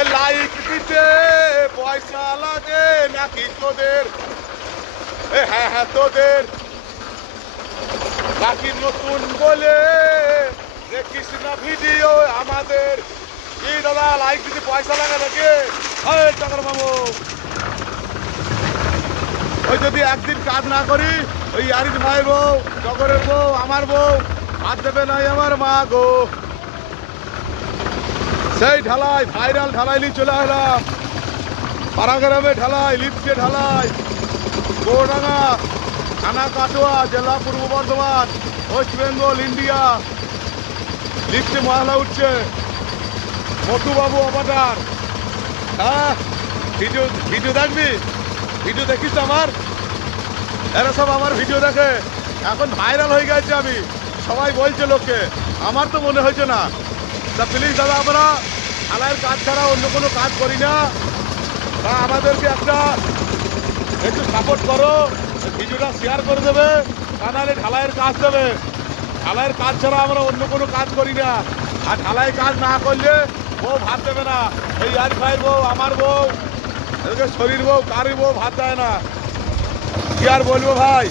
এ like দিতে পয়সা লাগে নাকি তোদের? এ হ্যাঁ হ্যাঁ তোদের নাকি নতুন বলে দেখিস না ভিডিও আমাদের? কি দাদা লাইক দিতে পয়সা লাগে নাকি? টাকার মামু ওই যদি একদিন কাজ না করি ওই আরিফ ভাইয়ের বউ, টগরের বউ, আমার বউ হাত দেবে নাই আমার মা গো। সেই ঢালাই ভাইরাল ঢালাই নিয়ে চলে এলাম। পাড়াগ্রামে ঢালাই, লিফটে ঢালাই, গৌরডাঙ্গা থানা কাটোয়া জেলা পূর্ব বর্ধমান, ওয়েস্ট বেঙ্গল, ইন্ডিয়া। লিফটে মহলা উঠছে, মটুবাবু অবতার। হ্যাঁ ভিডিও ভিডিও দেখবি? ভিডিও দেখিস আমার? এরা সব আমার ভিডিও দেখে, এখন ভাইরাল হয়ে গেছে আমি, সবাই বলছে লোককে, আমার তো মনে হয়েছে না। তা প্লিজ দাদা আমরা ঢালাইয়ের কাজ ছাড়া অন্য কোনো কাজ করি না, তা আমাদেরকে একটু সাপোর্ট করো, ভিডিওটা শেয়ার করে দেবে, তা নাহলে ঢালাইয়ের কাজ দেবে। ঢালাইয়ের কাজ ছাড়া আমরা অন্য কোনো কাজ করি না, আর ঢালাই কাজ না করলে বউ ভাত দেবে না। এই আরিফ ভাইয়ের বউ, আমার বউ, এদিকে শরীর বউ, কারি বউ ভাত দেয় না। কি আর বলবো ভাই।